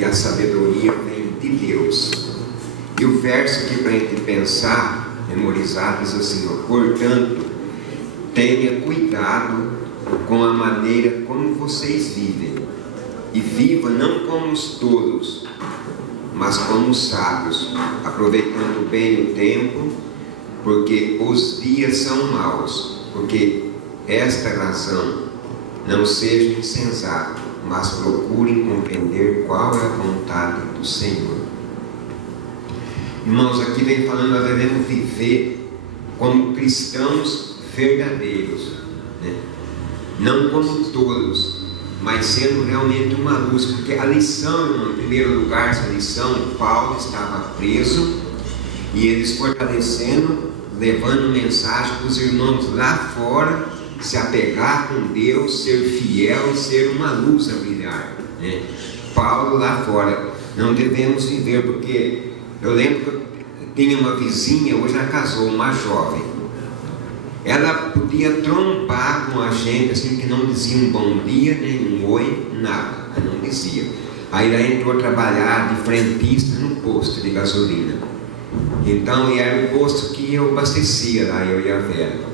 e a sabedoria vem de Deus. E o verso aqui para a gente pensar, memorizar, diz assim, ó, portanto, tenha cuidado com a maneira como vocês vivem, e viva não como os tolos, mas como os sábios, aproveitando bem o tempo, porque os dias são maus. Porque esta razão, não sejam insensatos, mas procurem compreender qual é a vontade do Senhor. Irmãos, aqui vem falando, nós devemos viver como cristãos verdadeiros, né? Não como tolos, mas sendo realmente uma luz. Porque a lição, irmão, em primeiro lugar, essa lição, Paulo estava preso e eles fortalecendo, levando mensagem para os irmãos lá fora, se apegar com Deus, ser fiel e ser uma luz a brilhar, né? Paulo lá fora, não devemos viver, porque eu lembro que eu tinha uma vizinha, hoje ela casou, uma jovem. Ela podia trombar com a gente, assim, que não dizia um bom dia, nem um oi, nada, ela não dizia. Aí ela entrou a trabalhar de frentista no posto de gasolina. Então, era o posto que eu abastecia lá, eu e a Vera.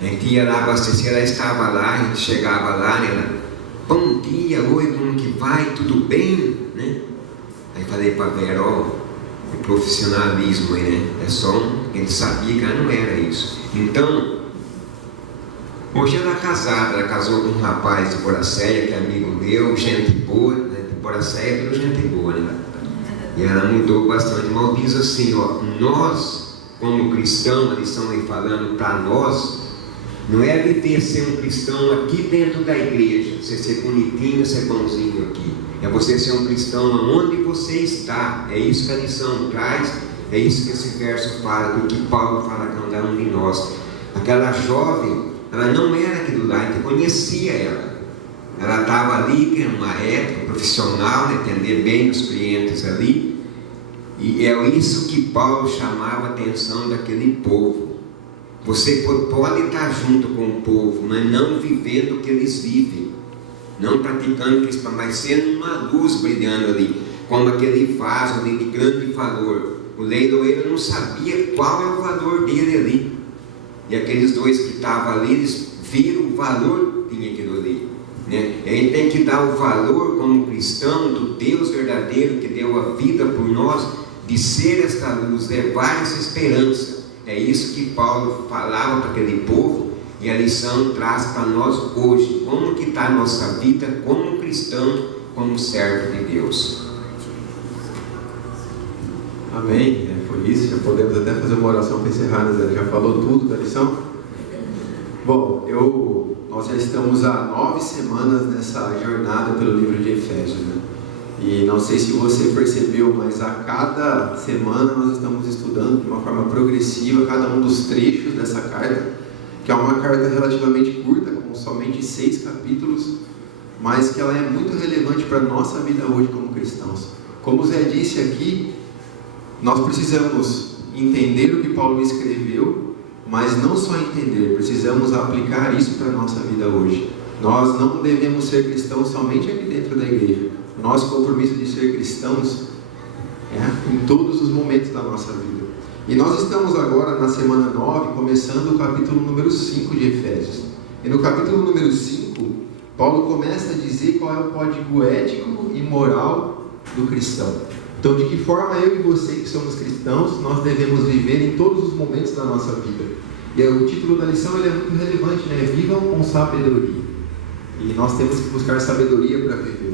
A gente ia lá abastecer, ela estava lá, a gente chegava lá, ela, bom dia, oi, como que vai, tudo bem, né? Aí falei para a Vera, ó, o profissionalismo aí, né? É só ele sabia que ela não era isso. Então, hoje ela é casada, ela casou com um rapaz de Boracéia, que é amigo meu, gente boa, né? De Boracéia é tudo gente boa, né? E ela mudou bastante, mas diz assim, ó, nós, como cristãos, eles estão aí falando para nós, não é viver ser um cristão aqui dentro da igreja, você ser bonitinho, ser bonzinho aqui. É você ser um cristão onde você está. É isso que a lição traz, é isso que esse verso fala, do que Paulo fala a cada um de nós. Aquela jovem, ela não era aquilo lá, a gente conhecia ela. Ela estava ali, que era uma ética profissional, né, atender bem os clientes ali. E é isso que Paulo chamava a atenção daquele povo. Você pode estar junto com o povo, mas não vivendo o que eles vivem, não praticando cristão, mas sendo uma luz brilhando ali, como aquele vaso ali de grande valor. O leiloeiro não sabia qual é o valor dele ali, e aqueles dois que estavam ali, eles viram o valor que tinha aquilo ali, né? E a gente tem que dar o valor como cristão do Deus verdadeiro que deu a vida por nós, de ser esta luz, levar essa esperança. É isso que Paulo falava para aquele povo, e a lição traz para nós hoje, como que está a nossa vida como cristão, como servo de Deus. Amém, foi isso, já podemos até fazer uma oração para encerrar, né, Zé? Já falou tudo da lição? Bom, nós já estamos há 9 semanas nessa jornada pelo livro de Efésios, né? E não sei se você percebeu, mas a cada semana nós estamos estudando de uma forma progressiva cada um dos trechos dessa carta, que é uma carta relativamente curta, com somente 6 capítulos, mas que ela é muito relevante para a nossa vida hoje como cristãos. Como o Zé disse aqui, nós precisamos entender o que Paulo escreveu, mas não só entender, precisamos aplicar isso para a nossa vida hoje. Nós não devemos ser cristãos somente aqui dentro da igreja. Nosso compromisso de ser cristãos é em todos os momentos da nossa vida. E nós estamos agora na semana 9, começando o capítulo número 5 de Efésios. E no capítulo número 5, Paulo começa a dizer qual é o código ético e moral do cristão. Então, de que forma eu e você que somos cristãos, nós devemos viver em todos os momentos da nossa vida. E o título da lição ele é muito relevante, né? Vivam com sabedoria. E nós temos que buscar sabedoria para viver.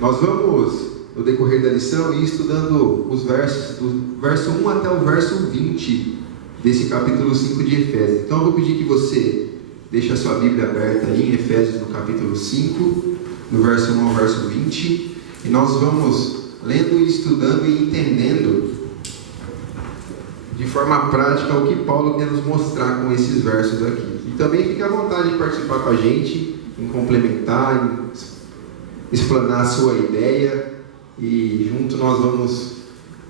Nós vamos, no decorrer da lição, ir estudando os versos, do verso 1 até o verso 20 desse capítulo 5 de Efésios. Então eu vou pedir que você deixe a sua Bíblia aberta aí em Efésios no capítulo 5, no verso 1 ao verso 20, e nós vamos lendo e estudando e entendendo de forma prática o que Paulo quer nos mostrar com esses versos aqui. E também fique à vontade de participar com a gente, em complementar, em explanar a sua ideia, e junto nós vamos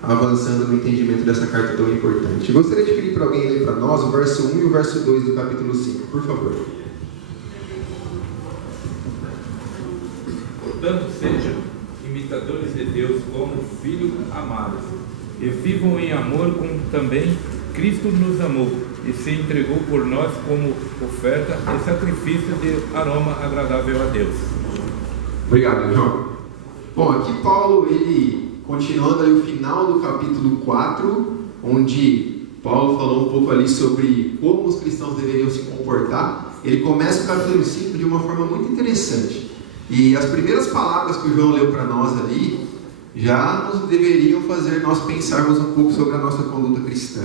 avançando no entendimento dessa carta tão importante. Eu gostaria de pedir para alguém ler para nós o verso 1 e o verso 2 do capítulo 5, por favor. Portanto, sejam imitadores imitadores de Deus como filhos amados, e vivam em amor como também Cristo nos amou e se entregou por nós como oferta e sacrifício de aroma agradável a Deus. Obrigado, João. Bom, aqui Paulo, ele continuando aí o final do capítulo 4, onde Paulo falou um pouco ali sobre como os cristãos deveriam se comportar. Ele começa o capítulo 5 de uma forma muito interessante. E as primeiras palavras que o João leu para nós ali já nos deveriam fazer nós pensarmos um pouco sobre a nossa conduta cristã.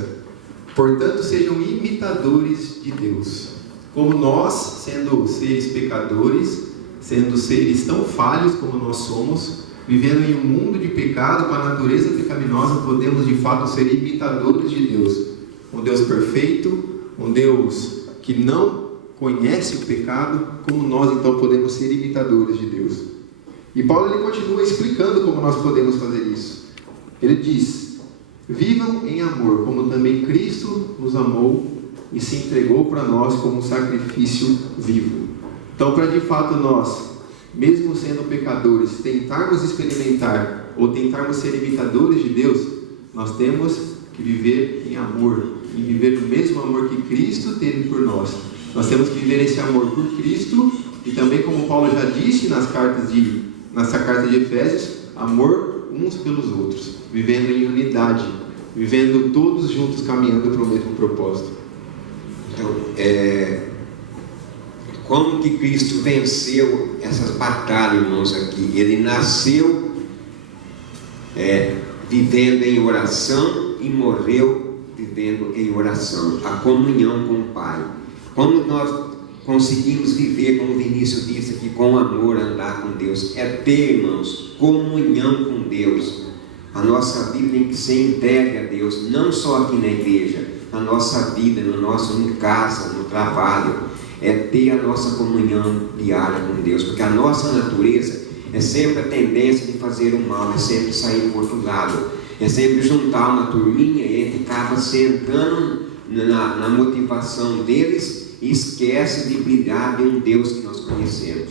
Portanto, sejam imitadores de Deus, como nós, sendo seres pecadores, sendo seres tão falhos como nós somos, vivendo em um mundo de pecado com a natureza pecaminosa, podemos de fato ser imitadores de Deus. Um Deus perfeito, um Deus que não conhece o pecado, como nós então podemos ser imitadores de Deus. E Paulo ele continua explicando como nós podemos fazer isso. Ele diz: vivam em amor, como também Cristo nos amou e se entregou para nós como um sacrifício vivo. Então, para de fato nós, mesmo sendo pecadores, tentarmos experimentar ou tentarmos ser imitadores de Deus, nós temos que viver em amor, e viver o mesmo amor que Cristo teve por nós. Nós temos que viver esse amor por Cristo e também, como Paulo já disse nessa carta de Efésios, amor uns pelos outros, vivendo em unidade, vivendo todos juntos, caminhando para o mesmo propósito. Então, como que Cristo venceu essas batalhas, irmãos, aqui? Ele nasceu vivendo em oração e morreu vivendo em oração, a comunhão com o Pai. Como nós conseguimos viver, como o Vinícius disse aqui, com amor, andar com Deus, é ter, irmãos, comunhão com Deus. A nossa vida tem que ser entregue a Deus, não só aqui na igreja, na nossa vida, em casa, no trabalho, é ter a nossa comunhão diária com Deus, porque a nossa natureza é sempre a tendência de fazer o mal, é sempre sair do outro lado, é sempre juntar uma turminha e a gente acaba sentando na motivação deles e esquece de brilhar de um Deus que nós conhecemos.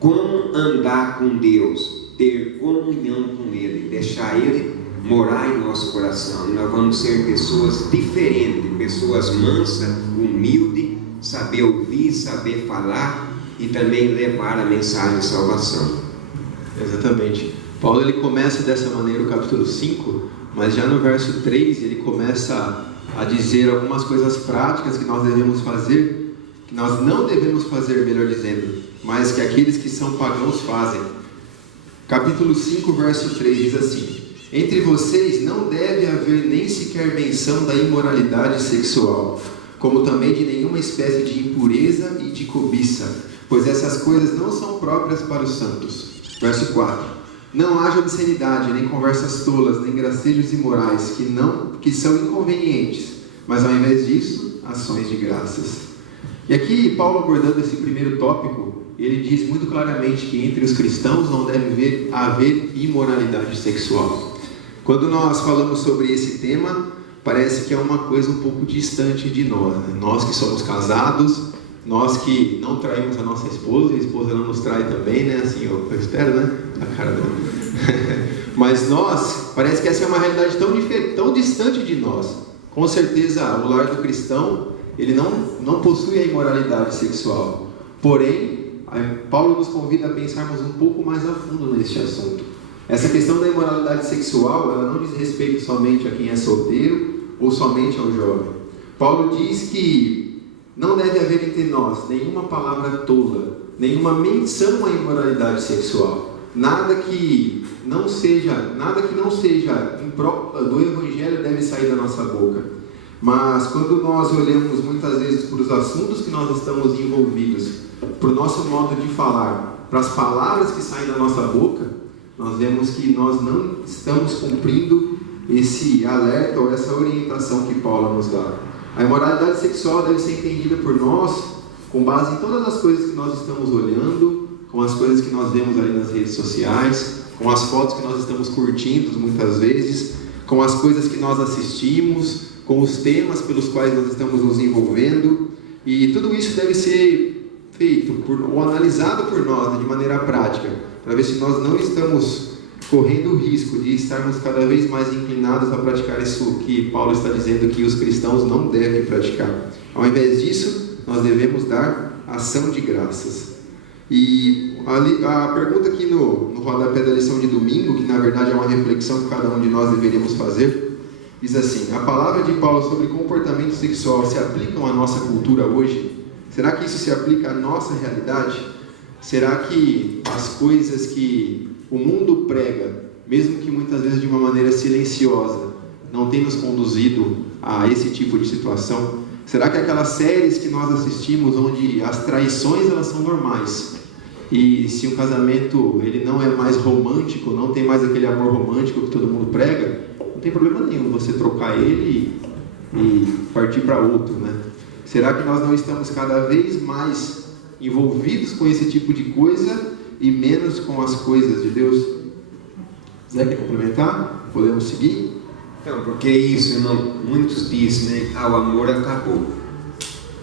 Como andar com Deus, ter comunhão com Ele, deixar Ele morar em nosso coração. Nós vamos ser pessoas diferentes, pessoas mansas, humildes, saber ouvir, saber falar e também levar a mensagem de salvação. Exatamente. Paulo ele começa dessa maneira o capítulo 5, mas já no verso 3 ele começa a dizer algumas coisas práticas que nós devemos fazer, que nós não devemos fazer, melhor dizendo, mas que aqueles que são pagãos fazem. Capítulo 5, verso 3 diz assim: entre vocês não deve haver nem sequer menção da imoralidade sexual, como também de nenhuma espécie de impureza e de cobiça, pois essas coisas não são próprias para os santos. Verso 4: não haja obscenidade, nem conversas tolas, nem gracejos imorais, que são inconvenientes, mas ao invés disso, ações de graças. E aqui, Paulo abordando esse primeiro tópico, ele diz muito claramente que entre os cristãos não deve haver imoralidade sexual. Quando nós falamos sobre esse tema, parece que é uma coisa um pouco distante de nós, né? Nós que somos casados, nós que não traímos a nossa esposa, e a esposa não nos trai também, né? Assim, eu espero, né? A cara dela. Mas nós, parece que essa é uma realidade tão distante de nós. Com certeza, o lar do cristão, ele não possui a imoralidade sexual. Porém, Paulo nos convida a pensarmos um pouco mais a fundo neste assunto. Essa questão da imoralidade sexual, ela não diz respeito somente a quem é solteiro ou somente ao jovem. Paulo diz que não deve haver entre nós nenhuma palavra tola, nenhuma menção à imoralidade sexual. Nada que não seja impróprio do Evangelho deve sair da nossa boca. Mas quando nós olhamos muitas vezes para os assuntos que nós estamos envolvidos, para o nosso modo de falar, para as palavras que saem da nossa boca, nós vemos que nós não estamos cumprindo esse alerta ou essa orientação que Paulo nos dá. A imoralidade sexual deve ser entendida por nós com base em todas as coisas que nós estamos olhando, com as coisas que nós vemos ali nas redes sociais, com as fotos que nós estamos curtindo muitas vezes, com as coisas que nós assistimos, com os temas pelos quais nós estamos nos envolvendo, e tudo isso deve ser feito ou analisado por nós, né, de maneira prática, para ver se nós não estamos correndo o risco de estarmos cada vez mais inclinados a praticar isso que Paulo está dizendo que os cristãos não devem praticar. Ao invés disso, nós devemos dar ação de graças. E a pergunta aqui no rodapé da lição de domingo, que na verdade é uma reflexão que cada um de nós deveríamos fazer, diz assim: a palavra de Paulo sobre comportamento sexual se aplicam à nossa cultura hoje? Será que isso se aplica à nossa realidade? Será que as coisas que o mundo prega, mesmo que muitas vezes de uma maneira silenciosa, não tem nos conduzido a esse tipo de situação? Será que aquelas séries que nós assistimos, onde as traições elas são normais, e se um casamento ele não é mais romântico, não tem mais aquele amor romântico que todo mundo prega, não tem problema nenhum você trocar ele e partir para outro, né? Será que nós não estamos cada vez mais envolvidos com esse tipo de coisa e menos com as coisas de Deus? Zé, quer complementar? Podemos seguir? Então, porque isso, irmão, muitos dizem, né? O amor acabou.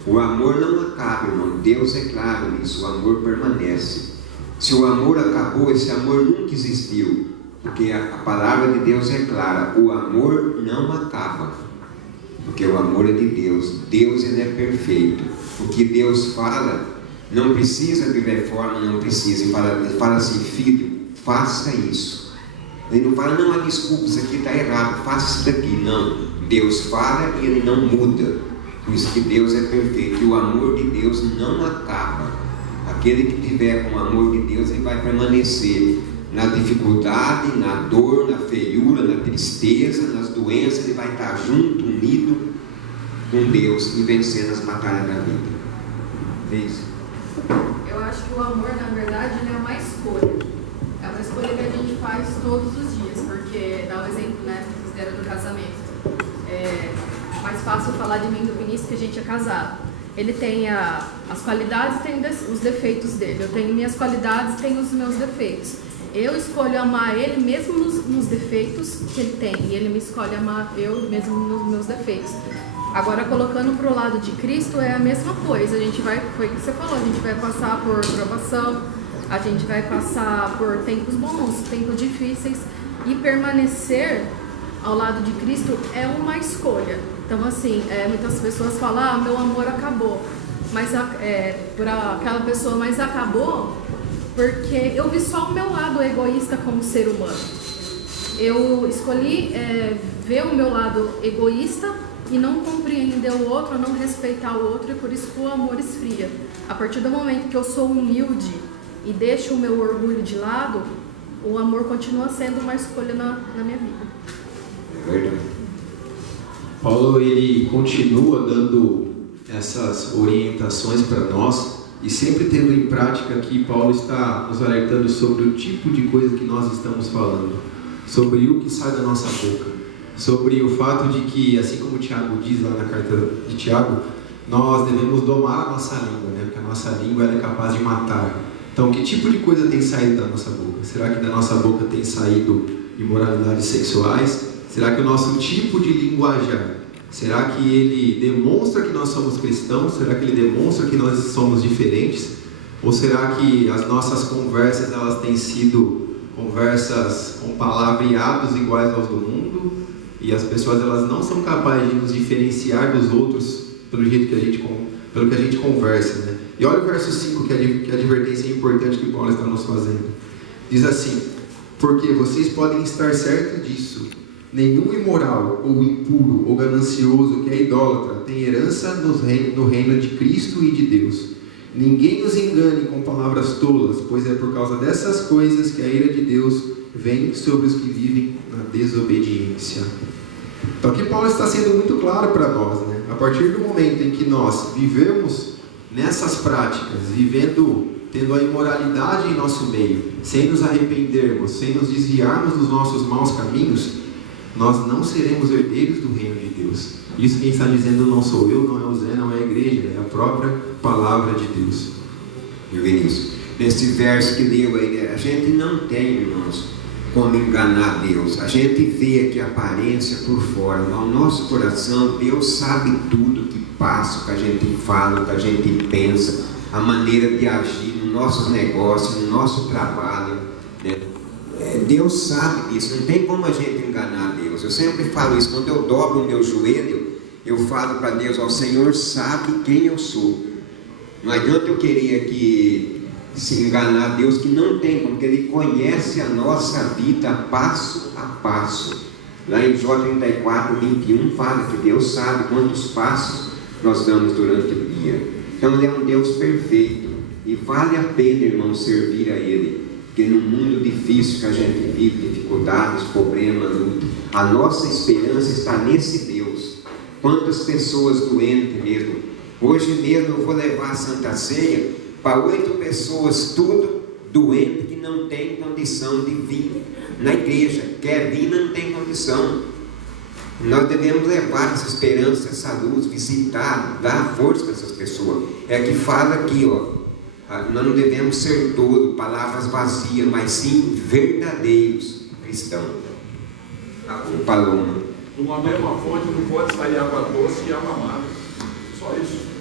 O amor não acaba, irmão. Deus é claro nisso, o amor permanece. Se o amor acabou, esse amor nunca existiu. Porque a palavra de Deus é clara, o amor não acaba. Porque o amor é de Deus. Deus, ele é perfeito. O que Deus fala, não precisa de reforma, não precisa. Ele fala assim: filho, faça isso. Ele não fala: não, desculpa, isso aqui está errado, faça isso daqui. Não, Deus fala e ele não muda. Por isso que Deus é perfeito. E o amor de Deus não acaba. Aquele que tiver com o amor de Deus, ele vai permanecer na dificuldade, na dor, na feiura, na tristeza, nas doenças. Ele vai estar junto, unido com Deus e vencendo as batalhas da vida. É isso. Eu acho que o amor, na verdade, ele é uma escolha. É uma escolha que a gente faz todos os dias. Porque, dá um exemplo, né, que fizeram do casamento. É mais fácil falar de mim do Vinícius, que a gente é casado. Ele tem as qualidades e tem os defeitos dele. Eu tenho minhas qualidades e tenho os meus defeitos. Eu escolho amar ele mesmo nos defeitos que ele tem. E ele me escolhe amar eu mesmo nos meus defeitos. Agora, colocando para o lado de Cristo, é a mesma coisa. A gente vai, foi o que você falou, a gente vai passar por provação, a gente vai passar por tempos bons, tempos difíceis. E permanecer ao lado de Cristo é uma escolha. Então, assim, muitas pessoas falam: meu amor acabou. Mas para aquela pessoa, mas acabou porque eu vi só o meu lado egoísta como ser humano. Eu escolhi ver o meu lado egoísta e não compreender o outro, não respeitar o outro, e por isso que o amor esfria. A partir do momento que eu sou humilde e deixo o meu orgulho de lado, o amor continua sendo uma escolha na minha vida. É verdade. Paulo, ele continua dando essas orientações para nós e sempre tendo em prática que Paulo está nos alertando sobre o tipo de coisa que nós estamos falando, sobre o que sai da nossa boca, sobre o fato de que, assim como Tiago diz lá na carta de Tiago, nós devemos domar a nossa língua, né? Porque a nossa língua ela é capaz de matar. Então, que tipo de coisa tem saído da nossa boca? Será que da nossa boca tem saído imoralidades sexuais? Será que o nosso tipo de linguajar, será que ele demonstra que nós somos cristãos? Será que ele demonstra que nós somos diferentes? Ou será que as nossas conversas elas têm sido conversas com palavreados iguais aos do mundo? E as pessoas elas não são capazes de nos diferenciar dos outros pelo jeito que pelo que a gente conversa, né? E olha o verso 5, que a advertência é importante que Paulo está nos fazendo. Diz assim: porque vocês podem estar certos disso. Nenhum imoral, ou impuro, ou ganancioso que é idólatra tem herança no reino de Cristo e de Deus. Ninguém nos engane com palavras tolas, pois é por causa dessas coisas que a ira de Deus vem sobre os que vivem na desobediência. Então aqui Paulo está sendo muito claro para nós, né? A partir do momento em que nós vivemos nessas práticas, tendo a imoralidade em nosso meio, sem nos arrependermos, sem nos desviarmos dos nossos maus caminhos, nós não seremos herdeiros do reino de Deus. Isso quem está dizendo não sou eu, não é o Zé, não é a igreja, é a própria palavra de Deus. Meu Vinícius, nesse verso que leu aí, né, a gente não tem, irmãos, como enganar Deus. A gente vê aqui a aparência por fora, mas o nosso coração, Deus sabe tudo que passa, o que a gente fala, o que a gente pensa, a maneira de agir nos nossos negócios, no nosso trabalho, né? Deus sabe disso, não tem como a gente enganar Deus. Eu sempre falo isso, quando eu dobro o meu joelho, eu falo para Deus, ó, o Senhor sabe quem eu sou. Não adianta eu querer aqui se enganar Deus, que não tem, porque Ele conhece a nossa vida passo a passo. Lá em Jó 34, 21 fala que Deus sabe quantos passos nós damos durante o dia. Então Ele é um Deus perfeito, e vale a pena, irmão, servir a Ele, porque no mundo difícil que a gente vive, dificuldades, problemas, luta, a nossa esperança está nesse Deus. Quantas pessoas doentes mesmo. Hoje mesmo eu vou levar a Santa Ceia para 8 pessoas, tudo doente, que não tem condição de vir na igreja. Quer vir, mas não tem condição. Nós devemos levar essa esperança, essa luz, visitar, dar força para essas pessoas. É que fala aqui, ó, nós não devemos ser todos palavras vazias, mas sim verdadeiros cristãos. O Paloma. Numa mesma fonte não pode sair água doce e água amarga. Só isso.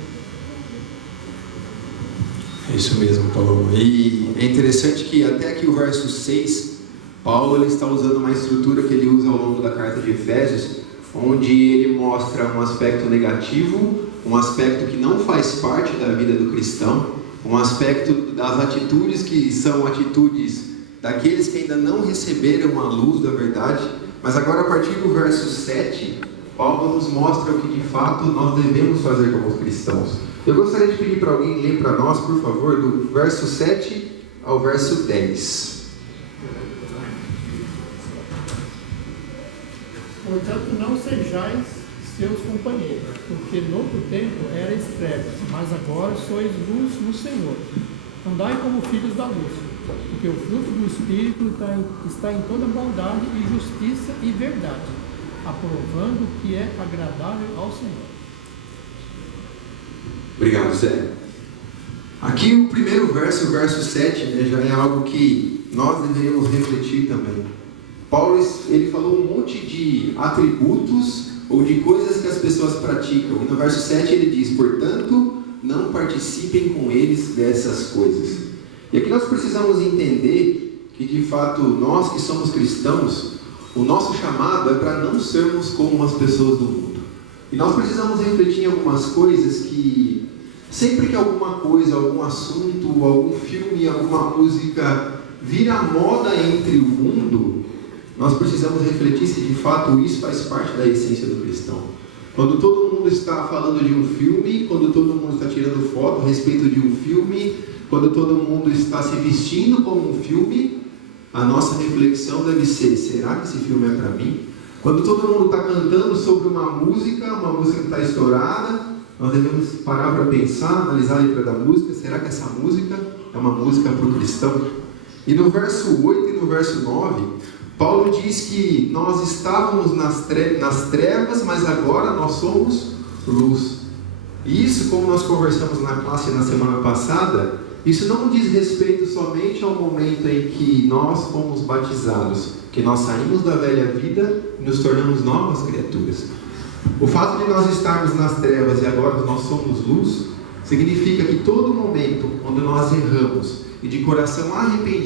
É isso mesmo, Paloma. E é interessante que até aqui o verso 6, Paulo ele está usando uma estrutura que ele usa ao longo da carta de Efésios, onde ele mostra um aspecto negativo, um aspecto que não faz parte da vida do cristão, um aspecto das atitudes que são atitudes daqueles que ainda não receberam a luz da verdade. Mas agora, a partir do verso 7, Paulo nos mostra o que de fato nós devemos fazer como cristãos. Eu gostaria de pedir para alguém ler para nós, por favor, do verso 7 ao verso 10. Portanto, não sejais seus companheiros, porque no outro tempo erais trevas, mas agora sois luz no Senhor. Andai como filhos da luz, porque o fruto do Espírito está em toda bondade e justiça e verdade, aprovando o que é agradável ao Senhor. Obrigado, Zé. Aqui o primeiro verso, o verso 7, né, já é algo que nós deveríamos refletir também. Paulo ele falou um monte de atributos ou de coisas que as pessoas praticam. E no verso 7 ele diz, portanto, não participem com eles dessas coisas. E aqui nós precisamos entender que, de fato, nós que somos cristãos, o nosso chamado é para não sermos como as pessoas do mundo. E nós precisamos refletir em algumas coisas que, sempre que alguma coisa, algum assunto, algum filme, alguma música vira moda entre o mundo, nós precisamos refletir se de fato isso faz parte da essência do cristão. Quando todo mundo está falando de um filme, quando todo mundo está tirando foto a respeito de um filme, quando todo mundo está se vestindo como um filme, a nossa reflexão deve ser, será que esse filme é para mim? Quando todo mundo está cantando sobre uma música que está estourada, nós devemos parar para pensar, analisar a letra da música, será que essa música é uma música para o cristão? E no verso 8 e no verso 9, Paulo diz que nós estávamos nas trevas, mas agora nós somos luz. E isso, como nós conversamos na classe na semana passada, isso não diz respeito somente ao momento em que nós fomos batizados, que nós saímos da velha vida e nos tornamos novas criaturas. O fato de nós estarmos nas trevas e agora nós somos luz, significa que todo momento onde nós erramos e de coração arrependido,